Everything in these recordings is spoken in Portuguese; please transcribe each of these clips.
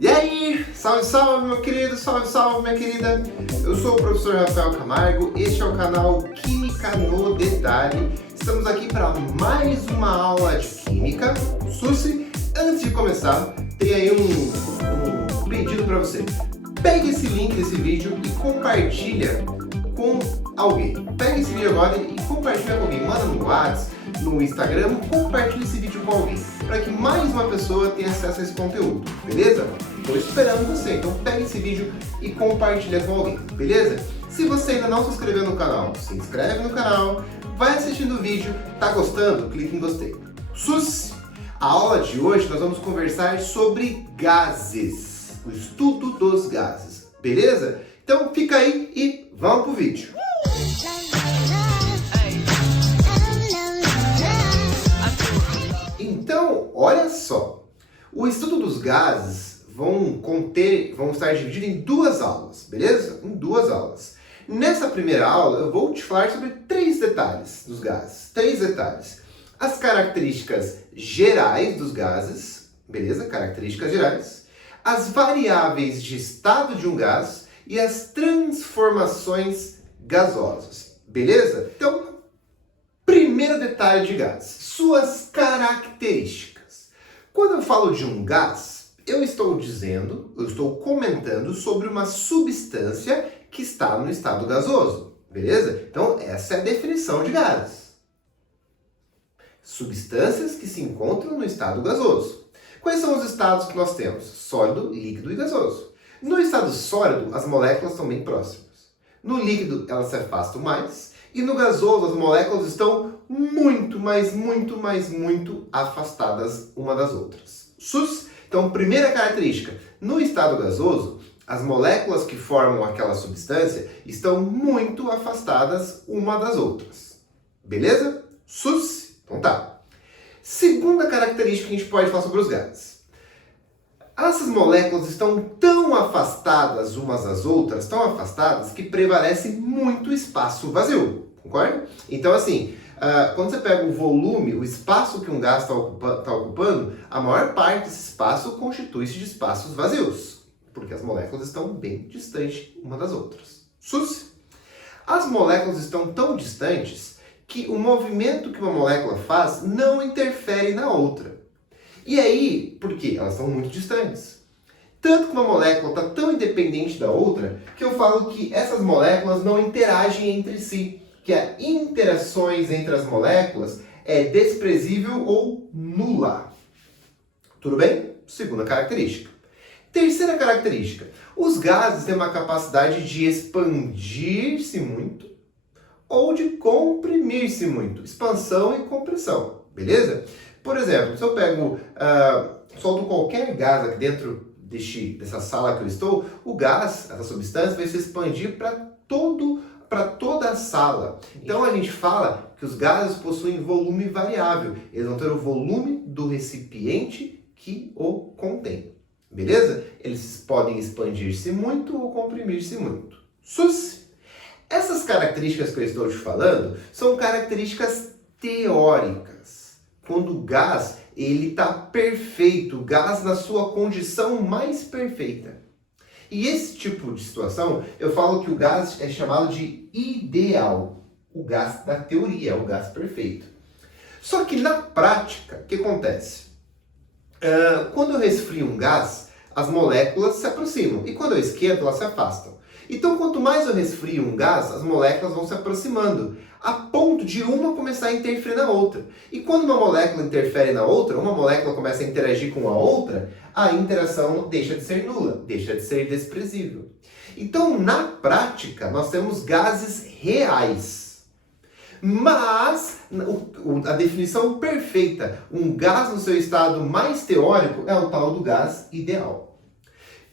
E aí, salve, salve meu querido, salve, salve minha querida. Eu sou o professor Rafael Camargo, este é o canal Química no Detalhe. Estamos aqui para mais uma aula de Química. Susi, antes de começar, tem aí um pedido para você. Pegue esse link desse vídeo e compartilha com alguém. Pega esse vídeo agora e compartilha com alguém. Manda no WhatsApp, no Instagram, compartilha esse vídeo com alguém. Para que mais uma pessoa tenha acesso a esse conteúdo, beleza? Estou esperando você, então pega esse vídeo e compartilha com alguém, beleza? Se você ainda não se inscreveu no canal, se inscreve no canal, vai assistindo o vídeo, tá gostando? Clique em gostei. Sus! A aula de hoje nós vamos conversar sobre gases, o estudo dos gases, beleza? Então fica aí e vamos pro vídeo. Então, olha só, o estudo dos gases vão estar divididos em duas aulas, beleza? Em duas aulas. Nessa primeira aula eu vou te falar sobre três detalhes dos gases, três detalhes. As características gerais dos gases, beleza? Características gerais. As variáveis de estado de um gás e as transformações gasosas, beleza? Então, primeiro detalhe de gás, suas características. Quando eu falo de um gás, eu estou comentando sobre uma substância que está no estado gasoso, beleza? Então, essa é a definição de gases. Substâncias que se encontram no estado gasoso. Quais são os estados que nós temos? Sólido, líquido e gasoso. No estado sólido, as moléculas estão bem próximas. No líquido, elas se afastam mais. E no gasoso, as moléculas estão muito afastadas uma das outras. Então, primeira característica. No estado gasoso, as moléculas que formam aquela substância estão muito afastadas uma das outras. Beleza? Então tá. Segunda característica que a gente pode falar sobre os gases. Essas moléculas estão tão afastadas umas das outras, tão afastadas, que prevalece muito espaço vazio. Concorda? Então, assim, quando você pega o volume, o espaço que um gás está ocupando, a maior parte desse espaço constitui-se de espaços vazios, porque as moléculas estão bem distantes uma das outras. As moléculas estão tão distantes que o movimento que uma molécula faz não interfere na outra. E aí, por quê? Elas estão muito distantes. Tanto que uma molécula está tão independente da outra, que eu falo que essas moléculas não interagem entre si, que as interações entre as moléculas é desprezível ou nula. Tudo bem? Segunda característica. Terceira característica. Os gases têm uma capacidade de expandir-se muito ou de comprimir-se muito. Expansão e compressão. Beleza? Por exemplo, se eu pego, solto qualquer gás aqui dentro dessa sala que eu estou, o gás, essa substância, vai se expandir para toda a sala. Então a gente fala que os gases possuem volume variável. Eles vão ter o volume do recipiente que o contém. Beleza? Eles podem expandir-se muito ou comprimir-se muito. Essas características que eu estou te falando são características teóricas. Quando o gás está perfeito, o gás na sua condição mais perfeita. E esse tipo de situação, eu falo que o gás é chamado de ideal. O gás da teoria, o gás perfeito. Só que na prática, o que acontece? Quando eu resfrio um gás, as moléculas se aproximam. E quando eu esquento, elas se afastam. Então, quanto mais eu resfrio um gás, as moléculas vão se aproximando, a ponto de uma começar a interferir na outra. E quando uma molécula interfere na outra, uma molécula começa a interagir com a outra, a interação deixa de ser nula, deixa de ser desprezível. Então, na prática, nós temos gases reais. Mas, a definição perfeita, um gás no seu estado mais teórico é o tal do gás ideal.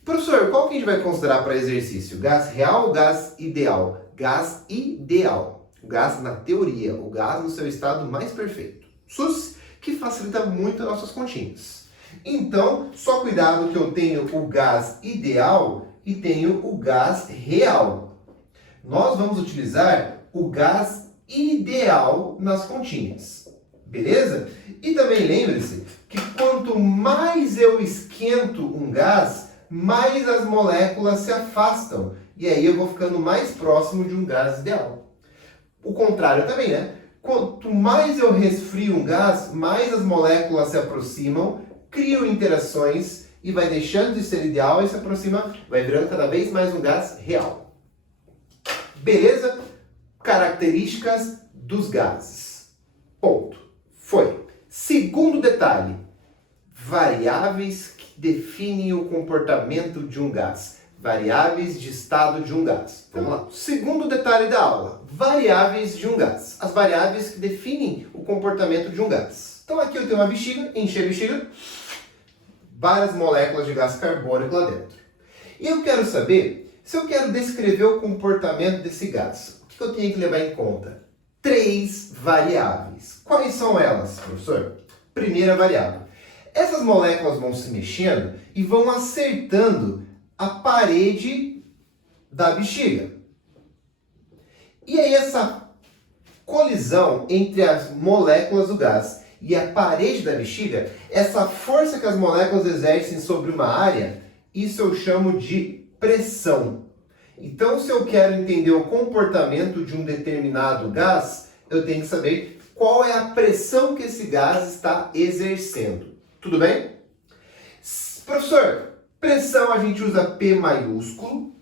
Professor, qual que a gente vai considerar para exercício? Gás real ou gás ideal? Gás ideal. O gás na teoria, o gás no seu estado mais perfeito. Que facilita muito as nossas continhas. Então, só cuidado que eu tenho o gás ideal e tenho o gás real. Nós vamos utilizar o gás ideal nas continhas. Beleza? E também lembre-se que quanto mais eu esquento um gás, mais as moléculas se afastam. E aí eu vou ficando mais próximo de um gás ideal. O contrário também, né? Quanto mais eu resfrio um gás, mais as moléculas se aproximam, criam interações e vai deixando de ser ideal e se aproxima, vai virando cada vez mais um gás real. Beleza? Características dos gases. Ponto. Foi. Segundo detalhe, variáveis que definem o comportamento de um gás. Variáveis de estado de um gás. Vamos lá. Segundo detalhe da aula, variáveis de um gás. As variáveis que definem o comportamento de um gás. Então aqui eu tenho uma bexiga, enchi a bexiga, várias moléculas de gás carbônico lá dentro. E eu quero saber, se eu quero descrever o comportamento desse gás, o que eu tenho que levar em conta? 3 variáveis. Quais são elas, professor? Primeira variável. Essas moléculas vão se mexendo e vão acertando a parede da bexiga. E aí essa colisão entre as moléculas do gás e a parede da bexiga, essa força que as moléculas exercem sobre uma área, isso eu chamo de pressão. Então, se eu quero entender o comportamento de um determinado gás, eu tenho que saber qual é a pressão que esse gás está exercendo. Tudo bem? Professor, pressão a gente usa P maiúsculo.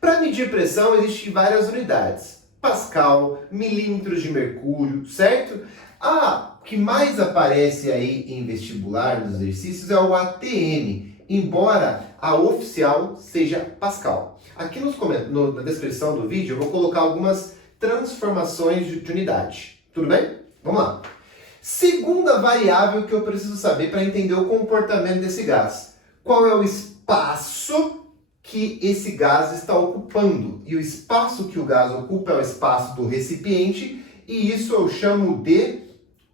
Para medir pressão existem várias unidades. Pascal, milímetros de mercúrio, certo? A que mais aparece aí em vestibular, nos exercícios, é o ATM, embora a oficial seja Pascal. Aqui na descrição do vídeo eu vou colocar algumas transformações de unidade. Tudo bem? Vamos lá. Segunda variável que eu preciso saber para entender o comportamento desse gás. Qual é o espaço que esse gás está ocupando? E o espaço que o gás ocupa é o espaço do recipiente, e isso eu chamo de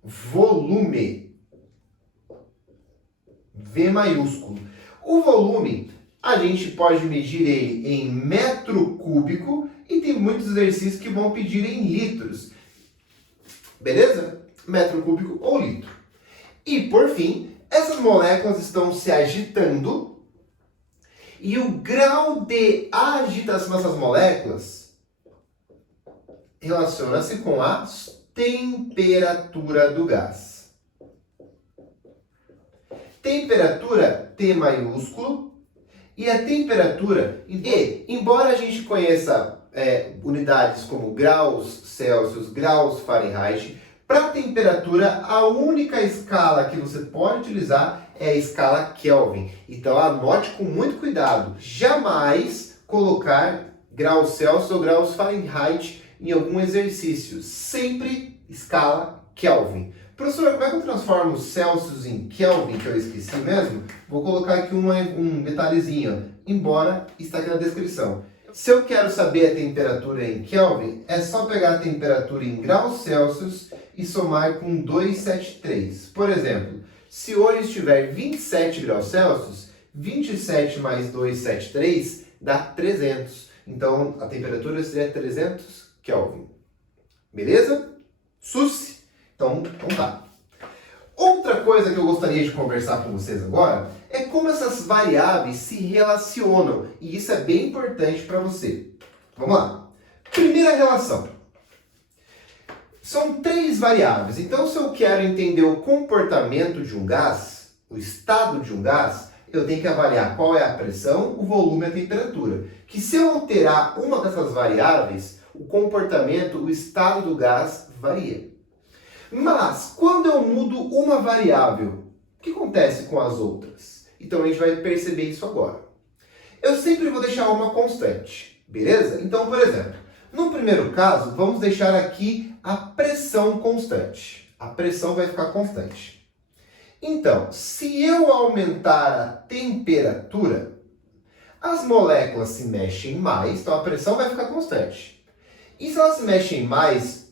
volume. V maiúsculo. O volume, a gente pode medir ele em metro cúbico e tem muitos exercícios que vão pedir em litros. Beleza? Metro cúbico ou litro. E, por fim, essas moléculas estão se agitando e o grau de agitação dessas moléculas relaciona-se com a temperatura do gás. Temperatura T maiúsculo e a temperatura, e embora a gente conheça unidades como graus Celsius, graus Fahrenheit, para a temperatura a única escala que você pode utilizar é a escala Kelvin. Então anote com muito cuidado, jamais colocar graus Celsius ou graus Fahrenheit em algum exercício, sempre escala Kelvin. Professor, como é que eu transformo Celsius em Kelvin, que eu esqueci mesmo? Vou colocar aqui um detalhezinho, embora está aqui na descrição. Se eu quero saber a temperatura em Kelvin, é só pegar a temperatura em graus Celsius e somar com 273. Por exemplo, se hoje estiver 27 graus Celsius, 27 mais 273 dá 300. Então, a temperatura seria 300 Kelvin. Beleza? Sus? Então tá. Outra coisa que eu gostaria de conversar com vocês agora é como essas variáveis se relacionam. E isso é bem importante para você. Vamos lá. Primeira relação. São 3 variáveis. Então, se eu quero entender o comportamento de um gás, o estado de um gás, eu tenho que avaliar qual é a pressão, o volume e a temperatura. Que se eu alterar uma dessas variáveis, o comportamento, o estado do gás varia. Mas, quando eu mudo uma variável, o que acontece com as outras? Então, a gente vai perceber isso agora. Eu sempre vou deixar uma constante, beleza? Então, por exemplo, no primeiro caso, vamos deixar aqui a pressão constante. A pressão vai ficar constante. Então, se eu aumentar a temperatura, as moléculas se mexem mais, então a pressão vai ficar constante. E se elas se mexem mais,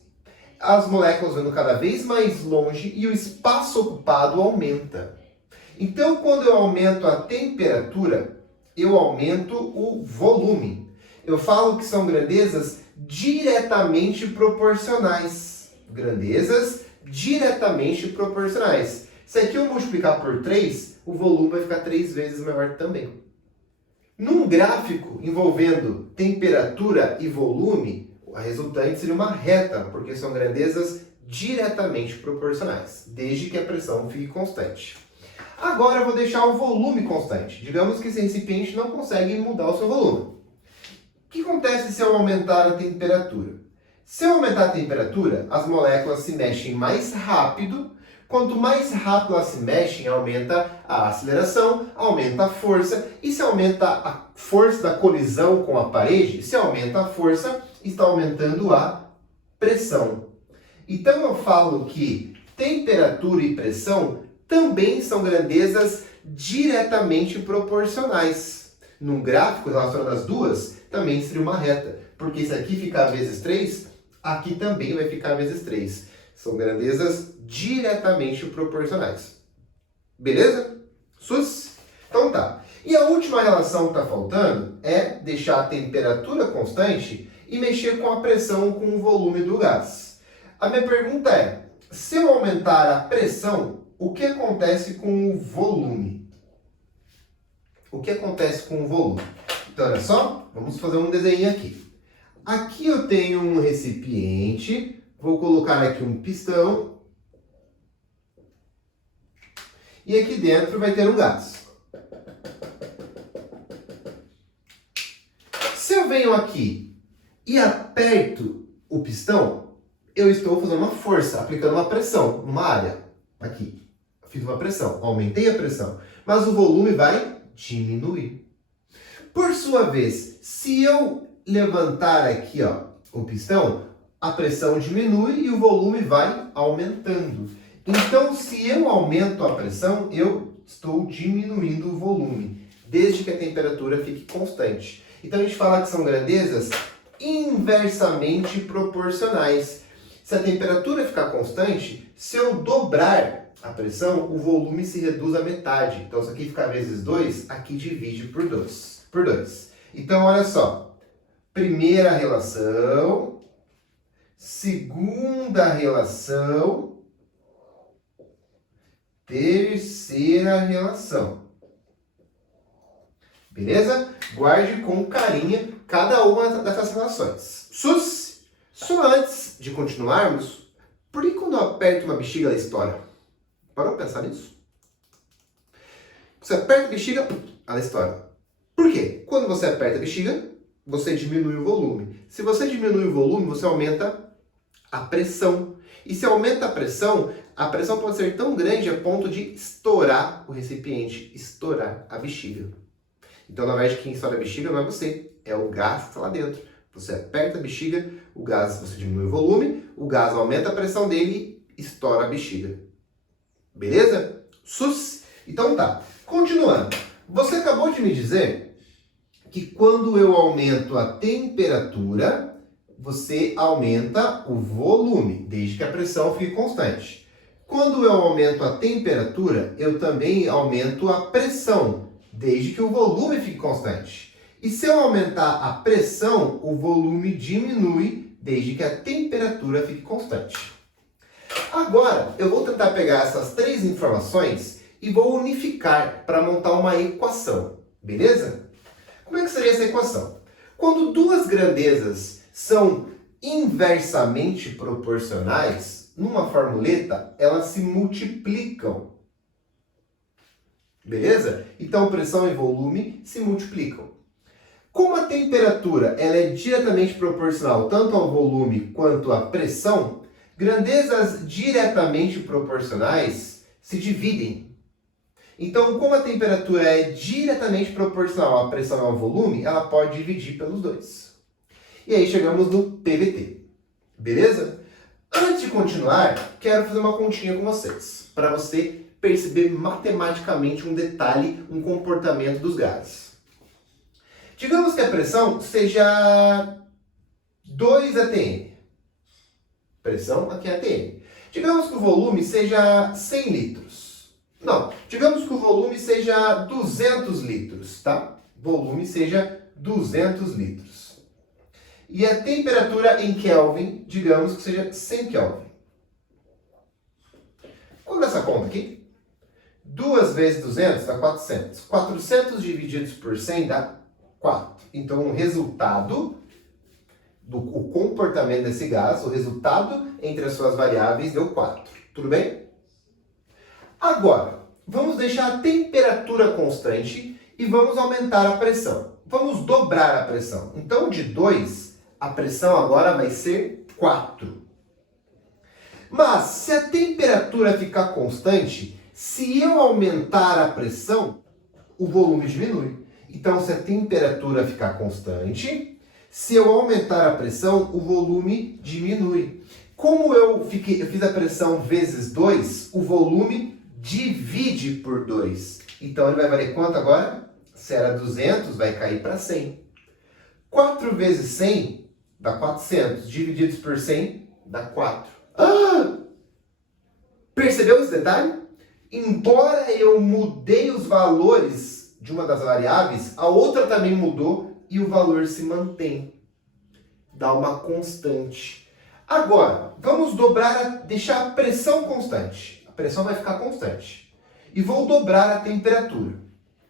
as moléculas vão cada vez mais longe e o espaço ocupado aumenta. Então, quando eu aumento a temperatura, eu aumento o volume. Eu falo que são grandezas diretamente proporcionais. Grandezas diretamente proporcionais. Se aqui eu multiplicar por 3, o volume vai ficar 3 vezes maior também. Num gráfico envolvendo temperatura e volume, a resultante seria uma reta, porque são grandezas diretamente proporcionais, desde que a pressão fique constante. Agora eu vou deixar o volume constante. Digamos que esse recipiente não consegue mudar o seu volume. O que acontece se eu aumentar a temperatura? Se eu aumentar a temperatura, as moléculas se mexem mais rápido. Quanto mais rápido elas se mexem, aumenta a aceleração, aumenta a força. E se aumenta a força da colisão com a parede, se aumenta a força, está aumentando a pressão. Então eu falo que temperatura e pressão também são grandezas diretamente proporcionais. Num gráfico relacionado às duas, também seria uma reta. Porque se aqui ficar vezes 3, aqui também vai ficar vezes 3. São grandezas diretamente proporcionais. Beleza? Sus? Então tá. E a última relação que está faltando é deixar a temperatura constante e mexer com a pressão com o volume do gás. A minha pergunta é, se eu aumentar a pressão, o que acontece com o volume? O que acontece com o volume? Então, olha só, vamos fazer um desenho aqui. Aqui eu tenho um recipiente, vou colocar aqui um pistão. E aqui dentro vai ter um gás. Se eu venho aqui e aperto o pistão, eu estou fazendo uma força, aplicando uma pressão numa área. Aqui, fiz uma pressão, aumentei a pressão, mas o volume vai diminuir. Por sua vez, se eu levantar aqui o pistão, a pressão diminui e o volume vai aumentando. Então, se eu aumento a pressão, eu estou diminuindo o volume, desde que a temperatura fique constante. Então, a gente fala que são grandezas inversamente proporcionais. Se a temperatura ficar constante, se eu dobrar a pressão, o volume se reduz à metade. Então, se aqui ficar vezes 2, aqui divide por 2. Então, olha só. Primeira relação, segunda relação, terceira relação. Beleza? Guarde com carinho cada uma dessas relações. Só antes de continuarmos, por que quando eu aperto uma bexiga ela estoura? Parou pra pensar nisso? Você aperta a bexiga, ela estoura. Por quê? Quando você aperta a bexiga, você diminui o volume. Se você diminui o volume, você aumenta a pressão. E se aumenta a pressão pode ser tão grande a ponto de estourar o recipiente, estourar a bexiga. Então, na verdade, quem estoura a bexiga não é você, é o gás que está lá dentro. Você aperta a bexiga, o gás, você diminui o volume, o gás aumenta a pressão dele e estoura a bexiga. Beleza? Então tá. Continuando. Você acabou de me dizer que quando eu aumento a temperatura, você aumenta o volume, desde que a pressão fique constante. Quando eu aumento a temperatura, eu também aumento a pressão, desde que o volume fique constante. E se eu aumentar a pressão, o volume diminui, desde que a temperatura fique constante. Agora, eu vou tentar pegar essas três informações e vou unificar para montar uma equação, beleza? Como é que seria essa equação? Quando duas grandezas são inversamente proporcionais, numa formuleta, elas se multiplicam. Beleza? Então, pressão e volume se multiplicam. Como a temperatura ela é diretamente proporcional tanto ao volume quanto à pressão, grandezas diretamente proporcionais se dividem. Então, como a temperatura é diretamente proporcional à pressão e ao volume, ela pode dividir pelos dois. E aí chegamos no PVT. Beleza? Antes de continuar, quero fazer uma continha com vocês, para você perceber matematicamente um detalhe, um comportamento dos gases. Digamos que a pressão seja 2 atm. Pressão aqui é atm. Digamos que o volume seja 100 litros. Não, digamos que o volume seja 200 litros, tá? Volume seja 200 litros. E a temperatura em Kelvin, digamos que seja 100 Kelvin. Qual é essa conta aqui? 2 vezes 200 dá 400. 400 divididos por 100 dá 4. Então, o resultado o comportamento desse gás, o resultado entre as suas variáveis deu 4. Tudo bem? Agora, vamos deixar a temperatura constante e vamos aumentar a pressão. Vamos dobrar a pressão. Então, de 2, a pressão agora vai ser 4. Mas, se a temperatura ficar constante, se eu aumentar a pressão, o volume diminui. Então, se a temperatura ficar constante, se eu aumentar a pressão, o volume diminui. Como eu fiz a pressão vezes 2, o volume divide por 2. Então, ele vai valer quanto agora? Se era 200, vai cair para 100. 4 vezes 100 dá 400. Divididos por 100 dá 4. Percebeu esse detalhe? Embora eu mudei os valores de uma das variáveis, a outra também mudou e o valor se mantém. Dá uma constante. Agora, vamos deixar a pressão constante. A pressão vai ficar constante. E vou dobrar a temperatura.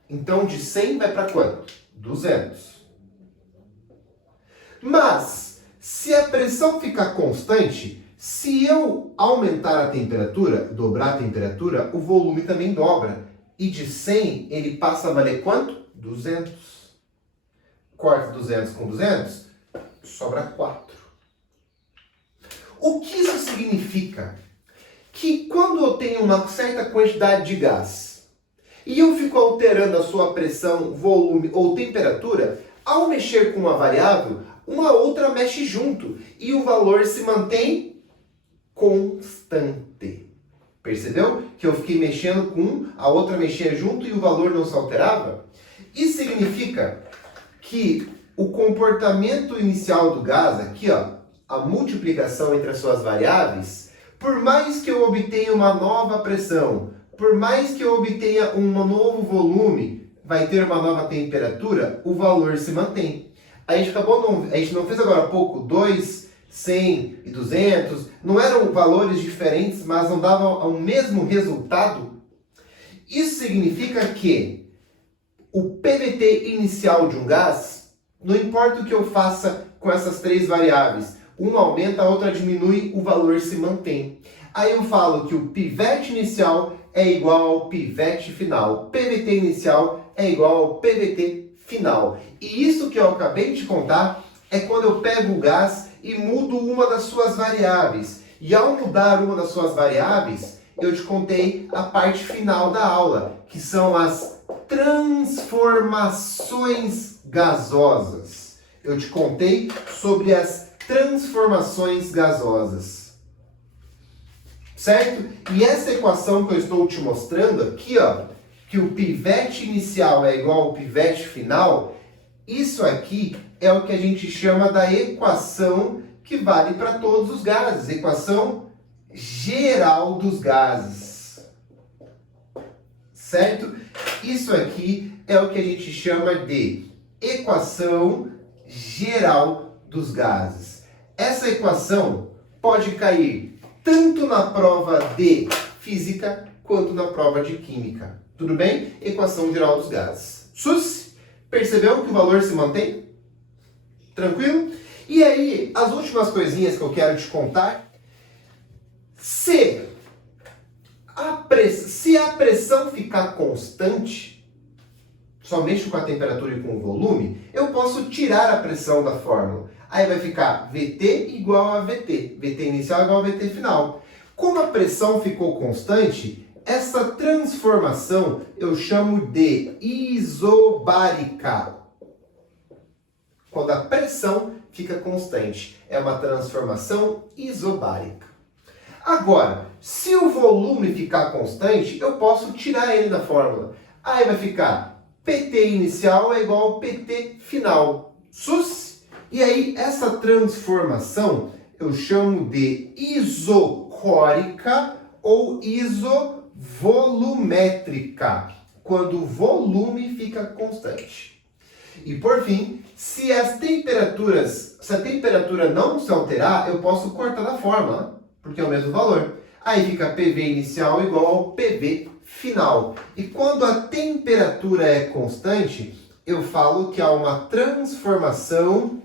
Então, de 100 vai para quanto? 200. Mas, se a pressão ficar constante, se eu aumentar a temperatura, dobrar a temperatura, o volume também dobra. E de 100, ele passa a valer quanto? 200. Corta 200 com 200, sobra 4. O que isso significa? Que quando eu tenho uma certa quantidade de gás e eu fico alterando a sua pressão, volume ou temperatura, ao mexer com uma variável, uma outra mexe junto e o valor se mantém constante. Percebeu? Que eu fiquei mexendo com um, a outra mexia junto e o valor não se alterava? Isso significa que o comportamento inicial do gás, aqui ó, a multiplicação entre as suas variáveis, por mais que eu obtenha uma nova pressão, por mais que eu obtenha um novo volume, vai ter uma nova temperatura, o valor se mantém. A gente não fez agora há pouco 2, 100 e 200, não eram valores diferentes, mas não davam o mesmo resultado? Isso significa que o PVT inicial de um gás, não importa o que eu faça com essas três variáveis, uma aumenta, a outra diminui, o valor se mantém. Aí eu falo que o pivete inicial é igual ao pivete final. O PVT inicial é igual ao PVT final. E isso que eu acabei de contar é quando eu pego o gás e mudo uma das suas variáveis. E ao mudar uma das suas variáveis, eu te contei a parte final da aula, que são as transformações gasosas. Eu te contei sobre as transformações gasosas. Certo? E essa equação que eu estou te mostrando aqui, ó, que o pivete inicial é igual ao pivete final, isso aqui é o que a gente chama da equação que vale para todos os gases, equação geral dos gases. Certo? Isso aqui é o que a gente chama de equação geral dos gases. Essa equação pode cair tanto na prova de física quanto na prova de química. Tudo bem? Equação geral dos gases. Sus? Percebeu que o valor se mantém? Tranquilo? E aí, as últimas coisinhas que eu quero te contar. Se a pressão ficar constante, somente com a temperatura e com o volume, eu posso tirar a pressão da fórmula. Aí vai ficar VT igual a VT. VT inicial igual a VT final. Como a pressão ficou constante, essa transformação eu chamo de isobárica. Quando a pressão fica constante, é uma transformação isobárica. Agora, se o volume ficar constante, eu posso tirar ele da fórmula. Aí vai ficar PT inicial é igual ao PT final. Sus? E aí, essa transformação eu chamo de isocórica ou isovolumétrica, quando o volume fica constante. E por fim, se a temperatura não se alterar, eu posso cortar da fórmula, porque é o mesmo valor. Aí fica PV inicial igual ao PV final. E quando a temperatura é constante, eu falo que há uma transformação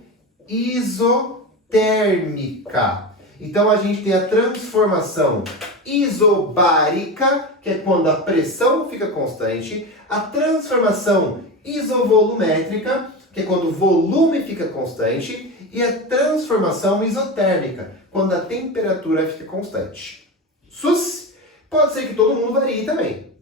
isotérmica. Então a gente tem a transformação isobárica, que é quando a pressão fica constante, a transformação isovolumétrica, que é quando o volume fica constante, e a transformação isotérmica, quando a temperatura fica constante. Sus, pode ser que todo mundo varie também,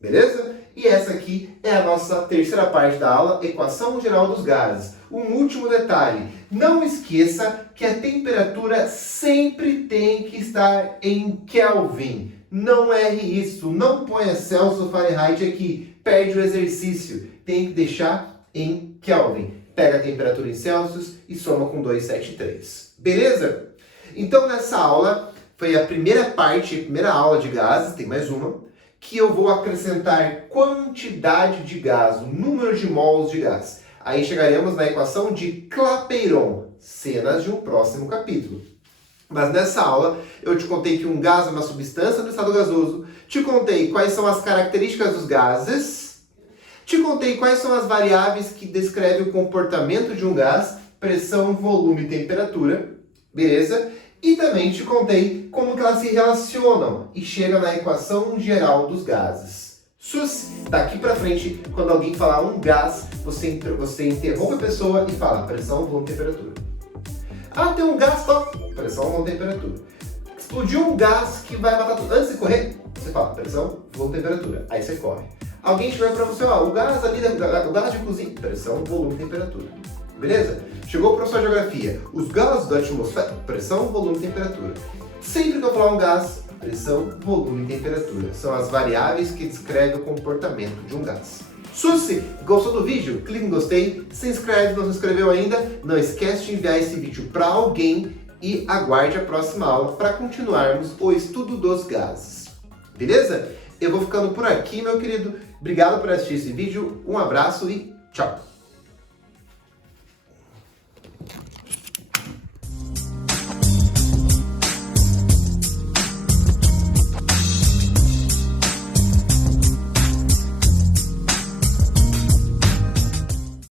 beleza? E essa aqui é a nossa terceira parte da aula, equação geral dos gases. Um último detalhe, não esqueça que a temperatura sempre tem que estar em Kelvin. Não erre isso, não ponha Celsius ou Fahrenheit aqui, perde o exercício. Tem que deixar em Kelvin. Pega a temperatura em Celsius e soma com 273. Beleza? Então nessa aula, foi a primeira parte, a primeira aula de gases, tem mais uma, que eu vou acrescentar quantidade de gás, o número de mols de gás. Aí chegaremos na equação de Clapeyron, cenas de um próximo capítulo. Mas nessa aula eu te contei que um gás é uma substância no estado gasoso, te contei quais são as características dos gases, te contei quais são as variáveis que descrevem o comportamento de um gás, pressão, volume e temperatura, beleza? E também te contei como que elas se relacionam e chegam na equação geral dos gases. Sus, daqui pra frente, quando alguém falar um gás, você interrompe a pessoa e fala pressão, volume, temperatura. Ah, tem um gás só, pressão, volume, temperatura. Explodiu um gás que vai matar tudo. Antes de correr, você fala pressão, volume, temperatura. Aí você corre. Alguém tiver pra você, ó, o gás ali, o gás de cozinha, pressão, volume, temperatura. Beleza? Chegou para a sua geografia. Os gases da atmosfera, pressão, volume e temperatura. Sempre que eu falar um gás, pressão, volume e temperatura. São as variáveis que descrevem o comportamento de um gás. Susi, gostou do vídeo? Clique em gostei, se inscreve se não se inscreveu ainda. Não esquece de enviar esse vídeo para alguém e aguarde a próxima aula para continuarmos o estudo dos gases. Beleza? Eu vou ficando por aqui, meu querido. Obrigado por assistir esse vídeo. Um abraço e tchau!